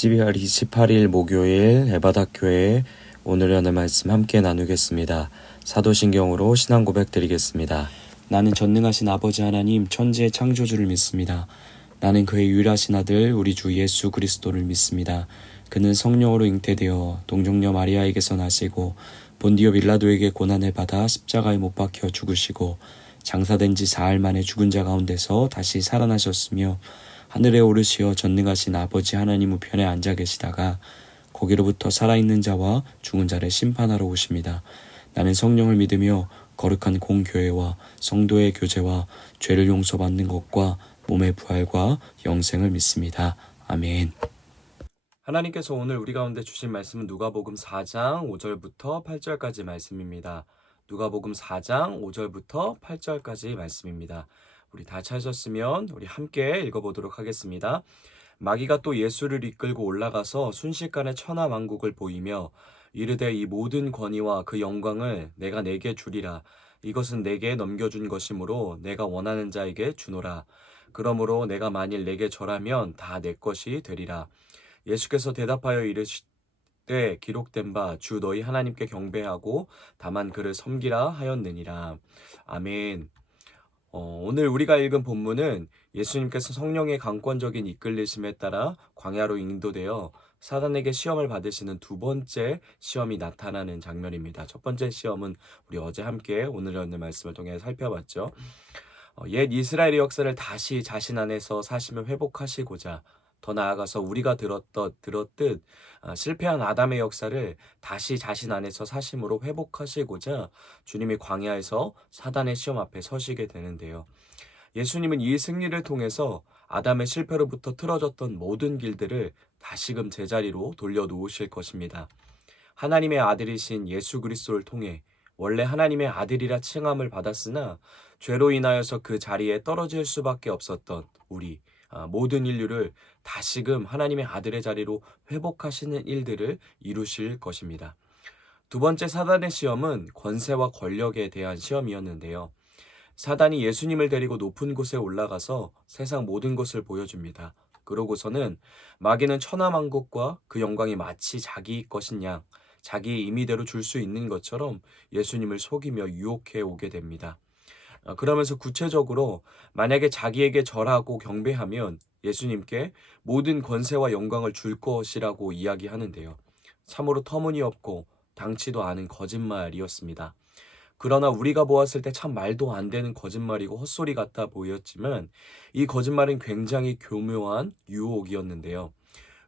12월 28일 목요일 에바다교회 오늘의 하나님 말씀 함께 나누겠습니다. 사도신경으로 신앙 고백 드리겠습니다. 나는 전능하신 아버지 하나님 천지의 창조주를 믿습니다. 나는 그의 유일하신 아들 우리 주 예수 그리스도를 믿습니다. 그는 성령으로 잉태되어 동정녀 마리아에게서 나시고 본디오 빌라도에게 고난을 받아 십자가에 못 박혀 죽으시고 장사된 지 사흘 만에 죽은 자 가운데서 다시 살아나셨으며 하늘에 오르시어 전능하신 아버지 하나님 우편에 앉아 계시다가 거기로부터 살아있는 자와 죽은 자를 심판하러 오십니다. 나는 성령을 믿으며 거룩한 공교회와 성도의 교제와 죄를 용서받는 것과 몸의 부활과 영생을 믿습니다. 아멘. 하나님께서 오늘 우리 가운데 주신 말씀은 누가복음 4장 5절부터 8절까지 말씀입니다. 누가복음 4장 5절부터 8절까지 말씀입니다. 우리 다 찾으셨으면 우리 함께 읽어보도록 하겠습니다. 마귀가 또 예수를 이끌고 올라가서 순식간에 천하만국을 보이며 이르되 이 모든 권위와 그 영광을 내가 네게 주리라. 이것은 내게 넘겨준 것이므로 내가 원하는 자에게 주노라. 그러므로 내가 만일 내게 절하면 다 내 것이 되리라. 예수께서 대답하여 이르시되 기록된 바 주 너희 하나님께 경배하고 다만 그를 섬기라 하였느니라. 아멘. 오늘 우리가 읽은 본문은 예수님께서 성령의 강권적인 이끌리심에 따라 광야로 인도되어 사단에게 시험을 받으시는 두 번째 시험이 나타나는 장면입니다. 첫 번째 시험은 우리 어제 함께 오늘 말씀을 통해 살펴봤죠. 옛 이스라엘의 역사를 다시 자신 안에서 사시며 회복하시고자 더 나아가서 우리가 들었듯 실패한 아담의 역사를 다시 자신 안에서 사심으로 회복하시고자 주님이 광야에서 사단의 시험 앞에 서시게 되는데요. 예수님은 이 승리를 통해서 아담의 실패로부터 틀어졌던 모든 길들을 다시금 제자리로 돌려놓으실 것입니다. 하나님의 아들이신 예수 그리스도를 통해 원래 하나님의 아들이라 칭함을 받았으나 죄로 인하여서 그 자리에 떨어질 수밖에 없었던 우리 모든 인류를 다시금 하나님의 아들의 자리로 회복하시는 일들을 이루실 것입니다. 두 번째 사단의 시험은 권세와 권력에 대한 시험이었는데요. 사단이 예수님을 데리고 높은 곳에 올라가서 세상 모든 것을 보여줍니다. 그러고서는 마귀는 천하만국과 그 영광이 마치 자기 것인 양, 자기 임의대로 줄 수 있는 것처럼 예수님을 속이며 유혹해 오게 됩니다. 그러면서 구체적으로 만약에 자기에게 절하고 경배하면 예수님께 모든 권세와 영광을 줄 것이라고 이야기하는데요. 참으로 터무니없고 당치도 않은 거짓말이었습니다. 그러나 우리가 보았을 때 참 말도 안 되는 거짓말이고 헛소리 같아 보였지만 이 거짓말은 굉장히 교묘한 유혹이었는데요.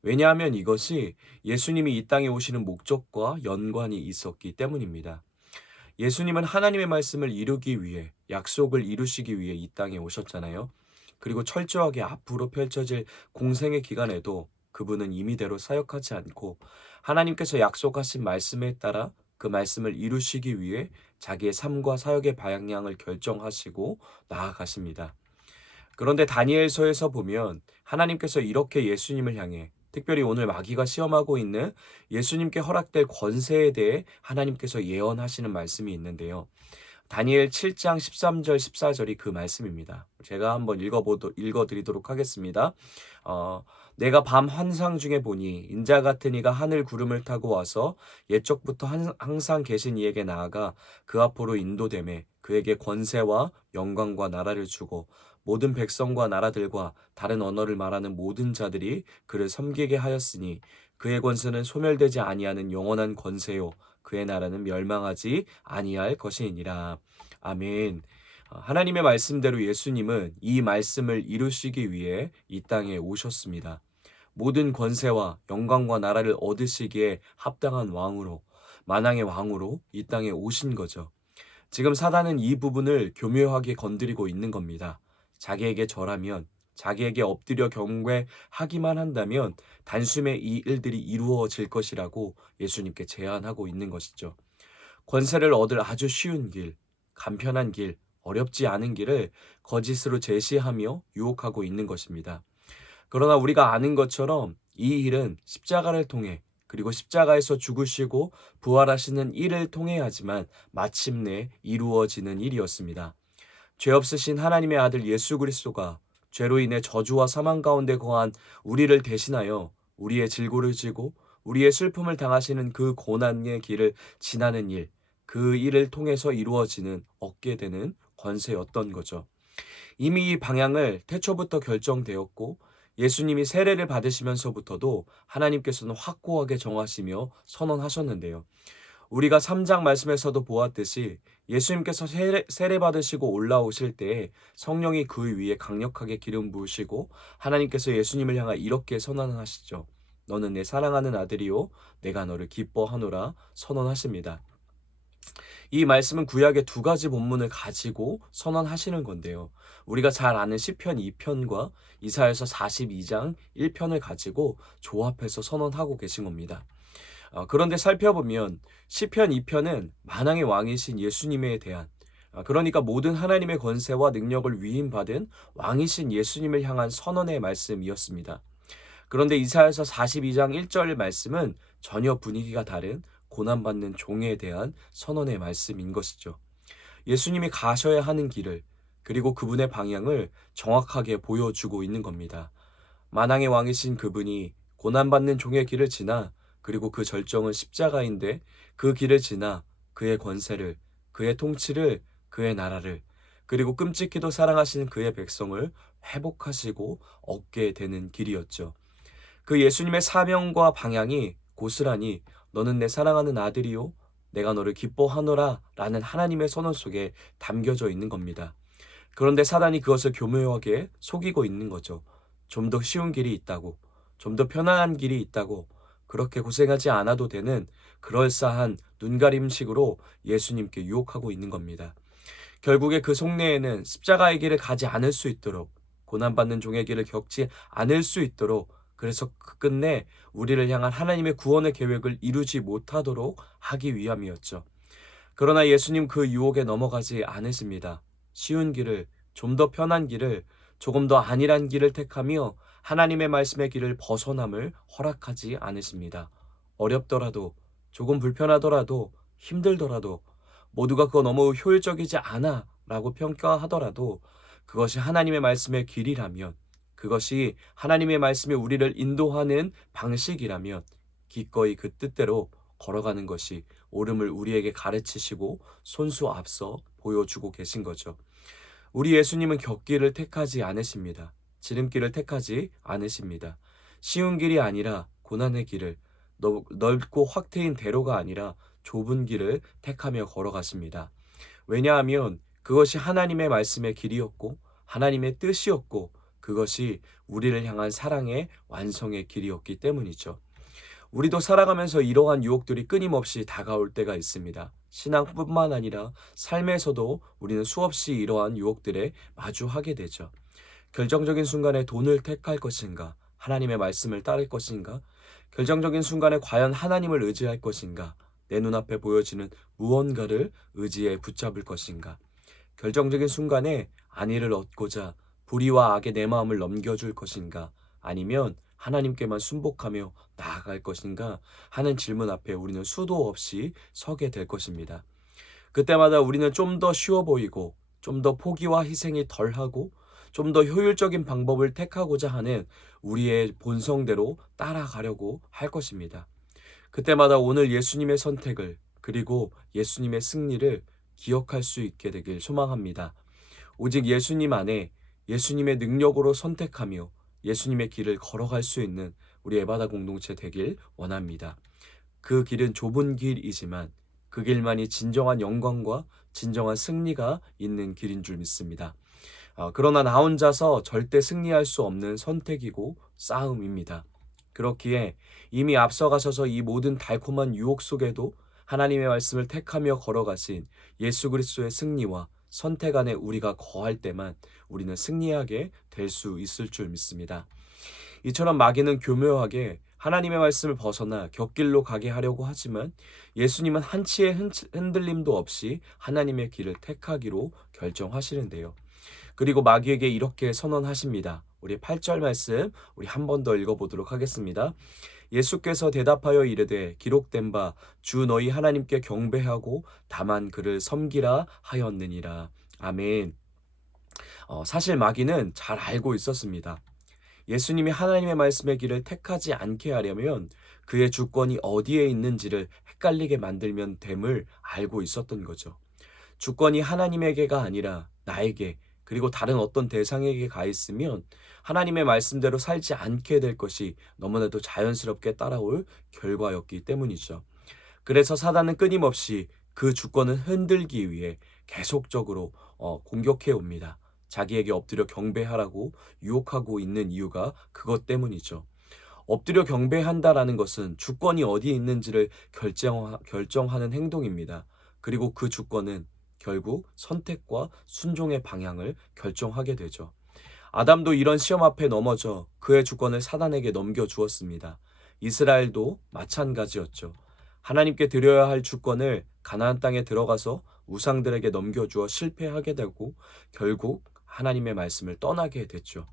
왜냐하면 이것이 예수님이 이 땅에 오시는 목적과 연관이 있었기 때문입니다. 예수님은 하나님의 말씀을 이루기 위해, 약속을 이루시기 위해 이 땅에 오셨잖아요. 그리고 철저하게 앞으로 펼쳐질 공생의 기간에도 그분은 임의대로 사역하지 않고 하나님께서 약속하신 말씀에 따라 그 말씀을 이루시기 위해 자기의 삶과 사역의 방향을 결정하시고 나아가십니다. 그런데 다니엘서에서 보면 하나님께서 이렇게 예수님을 향해 특별히 오늘 마귀가 시험하고 있는 예수님께 허락될 권세에 대해 하나님께서 예언하시는 말씀이 있는데요. 다니엘 7장 13절 14절이 그 말씀입니다. 제가 한번 읽어드리도록 하겠습니다. 내가 밤 환상 중에 보니 인자 같은 이가 하늘 구름을 타고 와서 옛적부터 항상 계신 이에게 나아가 그 앞으로 인도되매 그에게 권세와 영광과 나라를 주고 모든 백성과 나라들과 다른 언어를 말하는 모든 자들이 그를 섬기게 하였으니 그의 권세는 소멸되지 아니하는 영원한 권세요 그의 나라는 멸망하지 아니할 것이니라. 아멘. 하나님의 말씀대로 예수님은 이 말씀을 이루시기 위해 이 땅에 오셨습니다. 모든 권세와 영광과 나라를 얻으시기에 합당한 왕으로, 만왕의 왕으로 이 땅에 오신 거죠. 지금 사단은 이 부분을 교묘하게 건드리고 있는 겁니다. 자기에게 절하면, 자기에게 엎드려 경배하기만 한다면 단숨에 이 일들이 이루어질 것이라고 예수님께 제안하고 있는 것이죠. 권세를 얻을 아주 쉬운 길, 간편한 길, 어렵지 않은 길을 거짓으로 제시하며 유혹하고 있는 것입니다. 그러나 우리가 아는 것처럼 이 일은 십자가를 통해 그리고 십자가에서 죽으시고 부활하시는 일을 통해야지만 마침내 이루어지는 일이었습니다. 죄 없으신 하나님의 아들 예수 그리스도가 죄로 인해 저주와 사망 가운데 거한 우리를 대신하여 우리의 질고를 지고 우리의 슬픔을 당하시는 그 고난의 길을 지나는 일, 그 일을 통해서 얻게 되는 권세였던 거죠. 이미 이 방향을 태초부터 결정되었고 예수님이 세례를 받으시면서부터도 하나님께서는 확고하게 정하시며 선언하셨는데요. 우리가 3장 말씀에서도 보았듯이 예수님께서 세례 받으시고 올라오실 때에 성령이 그 위에 강력하게 기름 부으시고 하나님께서 예수님을 향하 이렇게 선언하시죠. 너는 내 사랑하는 아들이요 내가 너를 기뻐하노라 선언하십니다. 이 말씀은 구약의 두 가지 본문을 가지고 선언하시는 건데요. 우리가 잘 아는 시편 2편과 이사야서 42장 1편을 가지고 조합해서 선언하고 계신 겁니다. 그런데 살펴보면 시편 2편은 만왕의 왕이신 예수님에 대한 그러니까 모든 하나님의 권세와 능력을 위임받은 왕이신 예수님을 향한 선언의 말씀이었습니다. 그런데 이사야서 42장 1절 말씀은 전혀 분위기가 다른 고난받는 종에 대한 선언의 말씀인 것이죠. 예수님이 가셔야 하는 길을 그리고 그분의 방향을 정확하게 보여주고 있는 겁니다. 만왕의 왕이신 그분이 고난받는 종의 길을 지나 그리고 그 절정은 십자가인데 그 길을 지나 그의 권세를, 그의 통치를, 그의 나라를 그리고 끔찍히도 사랑하시는 그의 백성을 회복하시고 얻게 되는 길이었죠. 그 예수님의 사명과 방향이 고스란히 너는 내 사랑하는 아들이요 내가 너를 기뻐하노라 라는 하나님의 선언 속에 담겨져 있는 겁니다. 그런데 사단이 그것을 교묘하게 속이고 있는 거죠. 좀 더 쉬운 길이 있다고, 좀 더 편안한 길이 있다고, 그렇게 고생하지 않아도 되는 그럴싸한 눈가림식으로 예수님께 유혹하고 있는 겁니다. 결국에 그 속내에는 십자가의 길을 가지 않을 수 있도록 고난받는 종의 길을 겪지 않을 수 있도록 그래서 그 끝내 우리를 향한 하나님의 구원의 계획을 이루지 못하도록 하기 위함이었죠. 그러나 예수님 그 유혹에 넘어가지 않으십니다. 쉬운 길을, 좀 더 편한 길을, 조금 더 안일한 길을 택하며 하나님의 말씀의 길을 벗어남을 허락하지 않으십니다. 어렵더라도, 조금 불편하더라도, 힘들더라도, 모두가 그거 너무 효율적이지 않아 라고 평가하더라도 그것이 하나님의 말씀의 길이라면, 그것이 하나님의 말씀이 우리를 인도하는 방식이라면 기꺼이 그 뜻대로 걸어가는 것이 옳음을 우리에게 가르치시고 손수 앞서 보여주고 계신 거죠. 우리 예수님은 격길을 택하지 않으십니다. 지름길을 택하지 않으십니다. 쉬운 길이 아니라 고난의 길을, 넓고 확 트인 대로가 아니라 좁은 길을 택하며 걸어가십니다. 왜냐하면 그것이 하나님의 말씀의 길이었고 하나님의 뜻이었고 그것이 우리를 향한 사랑의 완성의 길이었기 때문이죠. 우리도 살아가면서 이러한 유혹들이 끊임없이 다가올 때가 있습니다. 신앙뿐만 아니라 삶에서도 우리는 수없이 이러한 유혹들에 마주하게 되죠. 결정적인 순간에 돈을 택할 것인가? 하나님의 말씀을 따를 것인가? 결정적인 순간에 과연 하나님을 의지할 것인가? 내 눈앞에 보여지는 무언가를 의지에 붙잡을 것인가? 결정적인 순간에 안위를 얻고자 불의와 악에 내 마음을 넘겨줄 것인가? 아니면 하나님께만 순복하며 나아갈 것인가 하는 질문 앞에 우리는 수도 없이 서게 될 것입니다. 그때마다 우리는 좀 더 쉬워 보이고 좀 더 포기와 희생이 덜하고 좀 더 효율적인 방법을 택하고자 하는 우리의 본성대로 따라가려고 할 것입니다. 그때마다 오늘 예수님의 선택을 그리고 예수님의 승리를 기억할 수 있게 되길 소망합니다. 오직 예수님 안에 예수님의 능력으로 선택하며 예수님의 길을 걸어갈 수 있는 우리 에바다 공동체 되길 원합니다. 그 길은 좁은 길이지만 그 길만이 진정한 영광과 진정한 승리가 있는 길인 줄 믿습니다. 그러나 나 혼자서 절대 승리할 수 없는 선택이고 싸움입니다. 그렇기에 이미 앞서가셔서 이 모든 달콤한 유혹 속에도 하나님의 말씀을 택하며 걸어가신 예수 그리스도의 승리와 선택 안에 우리가 거할 때만 우리는 승리하게 될 수 있을 줄 믿습니다. 이처럼 마귀는 교묘하게 하나님의 말씀을 벗어나 곁길로 가게 하려고 하지만 예수님은 한치의 흔들림도 없이 하나님의 길을 택하기로 결정하시는데요. 그리고 마귀에게 이렇게 선언하십니다. 우리 8절 말씀 우리 한 번 더 읽어보도록 하겠습니다. 예수께서 대답하여 이르되 기록된 바 주 너희 하나님께 경배하고 다만 그를 섬기라 하였느니라. 아멘. 사실 마귀는 잘 알고 있었습니다. 예수님이 하나님의 말씀의 길을 택하지 않게 하려면 그의 주권이 어디에 있는지를 헷갈리게 만들면 됨을 알고 있었던 거죠. 주권이 하나님에게가 아니라 나에게 그리고 다른 어떤 대상에게 가 있으면 하나님의 말씀대로 살지 않게 될 것이 너무나도 자연스럽게 따라올 결과였기 때문이죠. 그래서 사단은 끊임없이 그 주권을 흔들기 위해 계속적으로 공격해 옵니다. 자기에게 엎드려 경배하라고 유혹하고 있는 이유가 그것 때문이죠. 엎드려 경배한다라는 것은 주권이 어디에 있는지를 결정하는 행동입니다. 그리고 그 주권은 결국 선택과 순종의 방향을 결정하게 되죠. 아담도 이런 시험 앞에 넘어져 그의 주권을 사단에게 넘겨주었습니다. 이스라엘도 마찬가지였죠. 하나님께 드려야 할 주권을 가나안 땅에 들어가서 우상들에게 넘겨주어 실패하게 되고 결국 하나님의 말씀을 떠나게 됐죠.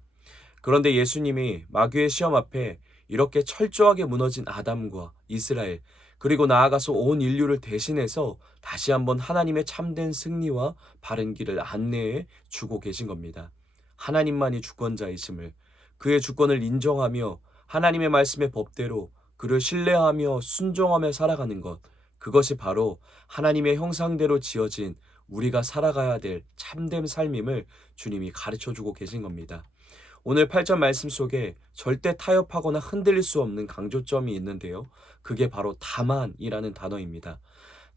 그런데 예수님이 마귀의 시험 앞에 이렇게 철저하게 무너진 아담과 이스라엘, 그리고 나아가서 온 인류를 대신해서 다시 한번 하나님의 참된 승리와 바른 길을 안내해 주고 계신 겁니다. 하나님만이 주권자이심을, 그의 주권을 인정하며 하나님의 말씀의 법대로 그를 신뢰하며 순종하며 살아가는 것, 그것이 바로 하나님의 형상대로 지어진 우리가 살아가야 될 참된 삶임을 주님이 가르쳐 주고 계신 겁니다. 오늘 8절 말씀 속에 절대 타협하거나 흔들릴 수 없는 강조점이 있는데요. 그게 바로 다만이라는 단어입니다.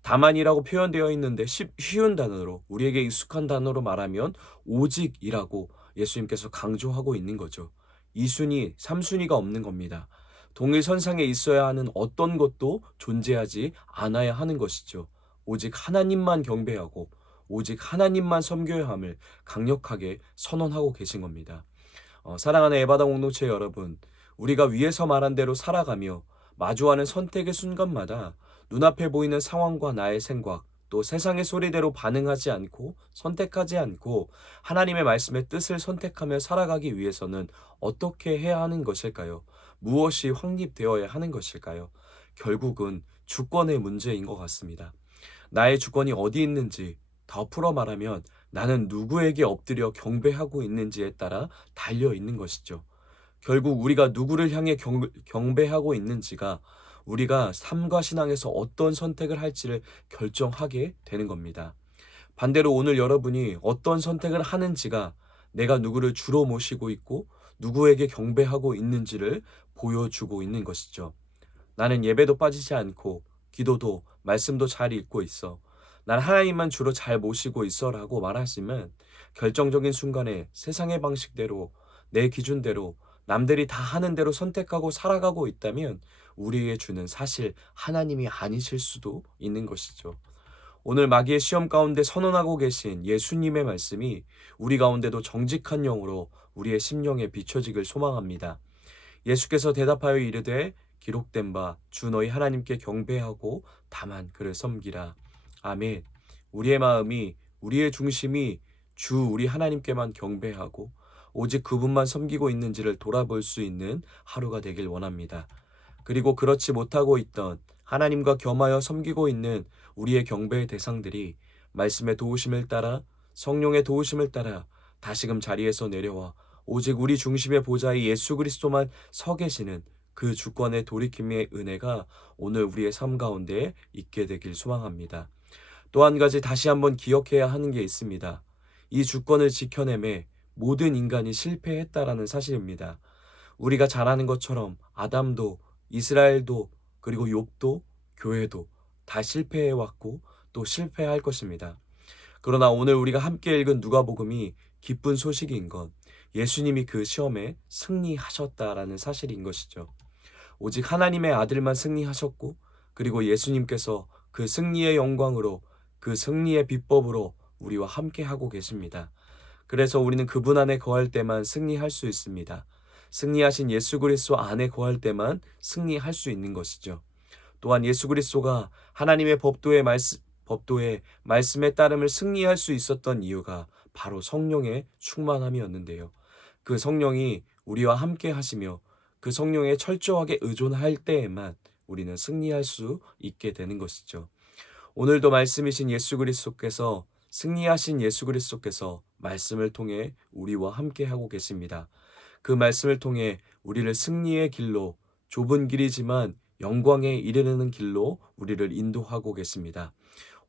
다만이라고 표현되어 있는데 쉬운 단어로, 우리에게 익숙한 단어로 말하면 오직이라고 예수님께서 강조하고 있는 거죠. 2순위, 3순위가 없는 겁니다. 동일선상에 있어야 하는 어떤 것도 존재하지 않아야 하는 것이죠. 오직 하나님만 경배하고 오직 하나님만 섬겨야 함을 강력하게 선언하고 계신 겁니다. 사랑하는 에바다 공동체 여러분, 우리가 위에서 말한 대로 살아가며 마주하는 선택의 순간마다 눈앞에 보이는 상황과 나의 생각, 또 세상의 소리대로 반응하지 않고 선택하지 않고 하나님의 말씀의 뜻을 선택하며 살아가기 위해서는 어떻게 해야 하는 것일까요? 무엇이 확립되어야 하는 것일까요? 결국은 주권의 문제인 것 같습니다. 나의 주권이 어디 있는지, 더 풀어 말하면 나는 누구에게 엎드려 경배하고 있는지에 따라 달려 있는 것이죠. 결국 우리가 누구를 향해 경배하고 있는지가 우리가 삶과 신앙에서 어떤 선택을 할지를 결정하게 되는 겁니다. 반대로 오늘 여러분이 어떤 선택을 하는지가 내가 누구를 주로 모시고 있고 누구에게 경배하고 있는지를 보여주고 있는 것이죠. 나는 예배도 빠지지 않고 기도도 말씀도 잘 읽고 있어. 난 하나님만 주로 잘 모시고 있어라고 말하시면 결정적인 순간에 세상의 방식대로 내 기준대로 남들이 다 하는 대로 선택하고 살아가고 있다면 우리에게 주는 사실 하나님이 아니실 수도 있는 것이죠. 오늘 마귀의 시험 가운데 선언하고 계신 예수님의 말씀이 우리 가운데도 정직한 영으로 우리의 심령에 비춰지길 소망합니다. 예수께서 대답하여 이르되 기록된 바 주 너희 하나님께 경배하고 다만 그를 섬기라. 아멘. 우리의 마음이, 우리의 중심이 주 우리 하나님께만 경배하고 오직 그분만 섬기고 있는지를 돌아볼 수 있는 하루가 되길 원합니다. 그리고 그렇지 못하고 있던 하나님과 겸하여 섬기고 있는 우리의 경배의 대상들이 말씀의 도우심을 따라, 성령의 도우심을 따라 다시금 자리에서 내려와 오직 우리 중심의 보좌의 예수 그리스도만 서 계시는 그 주권의 돌이킴의 은혜가 오늘 우리의 삶 가운데 있게 되길 소망합니다. 또 한 가지 다시 한번 기억해야 하는 게 있습니다. 이 주권을 지켜내매 모든 인간이 실패했다라는 사실입니다. 우리가 잘 아는 것처럼 아담도, 이스라엘도, 그리고 욥도, 교회도 다 실패해왔고 또 실패할 것입니다. 그러나 오늘 우리가 함께 읽은 누가복음이 기쁜 소식인 건 예수님이 그 시험에 승리하셨다라는 사실인 것이죠. 오직 하나님의 아들만 승리하셨고 그리고 예수님께서 그 승리의 영광으로, 그 승리의 비법으로 우리와 함께 하고 계십니다. 그래서 우리는 그분 안에 거할 때만 승리할 수 있습니다. 승리하신 예수 그리스도 안에 거할 때만 승리할 수 있는 것이죠. 또한 예수 그리스도가 하나님의 법도의 말씀에 따름을 승리할 수 있었던 이유가 바로 성령의 충만함이었는데요. 그 성령이 우리와 함께 하시며 그 성령에 철저하게 의존할 때에만 우리는 승리할 수 있게 되는 것이죠. 오늘도 말씀이신 예수 그리스도께서, 승리하신 예수 그리스도께서 말씀을 통해 우리와 함께 하고 계십니다. 그 말씀을 통해 우리를 승리의 길로, 좁은 길이지만 영광에 이르는 길로 우리를 인도하고 계십니다.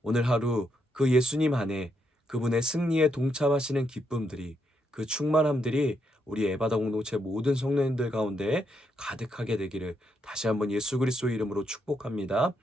오늘 하루 그 예수님 안에, 그분의 승리에 동참하시는 기쁨들이, 그 충만함들이 우리 에바다 공동체 모든 성도님들 가운데 가득하게 되기를 다시 한번 예수 그리스도 이름으로 축복합니다.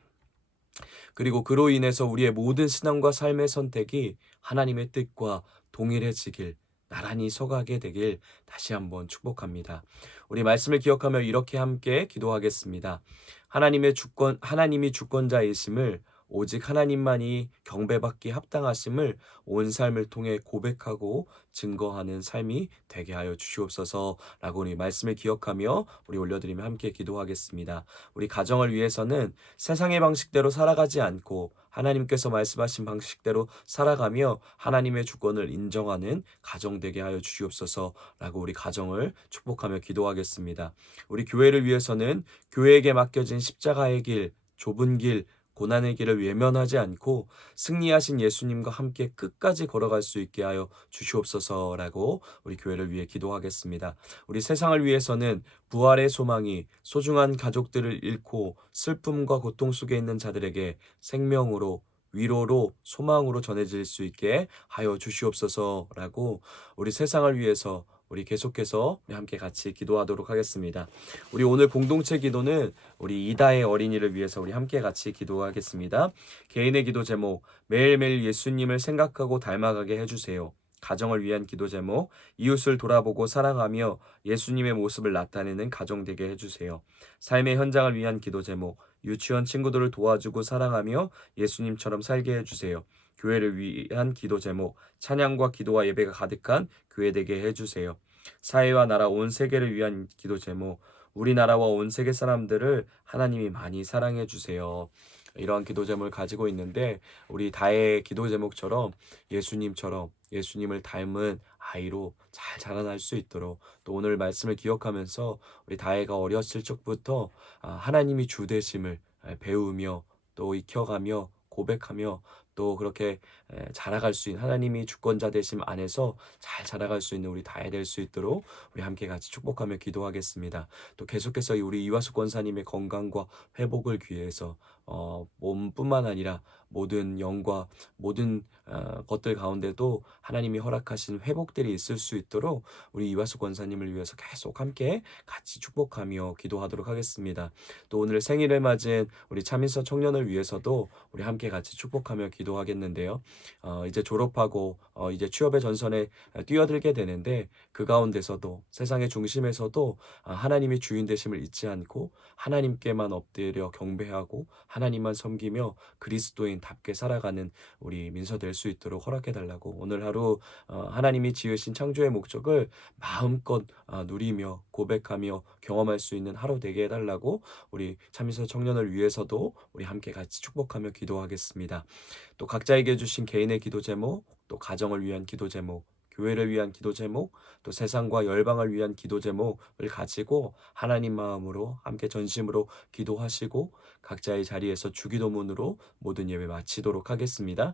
그리고 그로 인해서 우리의 모든 신앙과 삶의 선택이 하나님의 뜻과 동일해지길, 나란히 서가게 되길 다시 한번 축복합니다. 우리 말씀을 기억하며 이렇게 함께 기도하겠습니다. 하나님이 주권자이심을, 오직 하나님만이 경배받기 합당하심을 온 삶을 통해 고백하고 증거하는 삶이 되게 하여 주시옵소서라고 우리 말씀을 기억하며 우리 올려드리며 함께 기도하겠습니다. 우리 가정을 위해서는 세상의 방식대로 살아가지 않고 하나님께서 말씀하신 방식대로 살아가며 하나님의 주권을 인정하는 가정 되게 하여 주시옵소서라고 우리 가정을 축복하며 기도하겠습니다. 우리 교회를 위해서는 교회에게 맡겨진 십자가의 길, 좁은 길, 고난의 길을 외면하지 않고 승리하신 예수님과 함께 끝까지 걸어갈 수 있게 하여 주시옵소서라고 우리 교회를 위해 기도하겠습니다. 우리 세상을 위해서는 부활의 소망이 소중한 가족들을 잃고 슬픔과 고통 속에 있는 자들에게 생명으로, 위로로, 소망으로 전해질 수 있게 하여 주시옵소서라고 우리 세상을 위해서 우리 계속해서 우리 함께 같이 기도하도록 하겠습니다. 우리 오늘 공동체 기도는 우리 이다의 어린이를 위해서 우리 함께 같이 기도하겠습니다. 개인의 기도 제목, 매일매일 예수님을 생각하고 닮아가게 해주세요. 가정을 위한 기도 제목, 이웃을 돌아보고 사랑하며 예수님의 모습을 나타내는 가정 되게 해주세요. 삶의 현장을 위한 기도 제목, 유치원 친구들을 도와주고 사랑하며 예수님처럼 살게 해주세요. 교회를 위한 기도 제목, 찬양과 기도와 예배가 가득한 교회 되게 해주세요. 사회와 나라 온 세계를 위한 기도 제목, 우리나라와 온 세계 사람들을 하나님이 많이 사랑해 주세요. 이러한 기도 제목을 가지고 있는데 우리 다의 기도 제목처럼 예수님처럼 예수님을 닮은 아이로 잘 자라날 수 있도록, 또 오늘 말씀을 기억하면서 우리 다혜가 어렸을 적부터 하나님이 주 되심을 배우며 또 익혀가며 고백하며 또 그렇게 자라갈 수 있는, 하나님이 주권자 되심 안에서 잘 자라갈 수 있는 우리 다혜 될 수 있도록 우리 함께 같이 축복하며 기도하겠습니다. 또 계속해서 우리 이화수 권사님의 건강과 회복을 위해서 몸뿐만 아니라 모든 영과 모든 것들 가운데도 하나님이 허락하신 회복들이 있을 수 있도록 우리 이화수 권사님을 위해서 계속 함께 같이 축복하며 기도하도록 하겠습니다. 또 오늘 생일을 맞은 우리 차민서 청년을 위해서도 우리 함께 같이 축복하며 기도하겠는데요. 이제 졸업하고 이제 취업의 전선에 뛰어들게 되는데 그 가운데서도 세상의 중심에서도 하나님이 주인 되심을 잊지 않고 하나님께만 엎드려 경배하고 하나님만 섬기며 그리스도인답게 살아가는 우리 민서 될 수 있도록 허락해달라고, 오늘 하루 하나님이 지으신 창조의 목적을 마음껏 누리며 고백하며 경험할 수 있는 하루 되게 해달라고 우리 참민서 청년을 위해서도 우리 함께 같이 축복하며 기도하겠습니다. 또 각자에게 주신 개인의 기도 제목, 또 가정을 위한 기도 제목, 교회를 위한 기도 제목, 또 세상과 열방을 위한 기도 제목을 가지고 하나님 마음으로 함께 전심으로 기도하시고 각자의 자리에서 주기도문으로 모든 예배 마치도록 하겠습니다.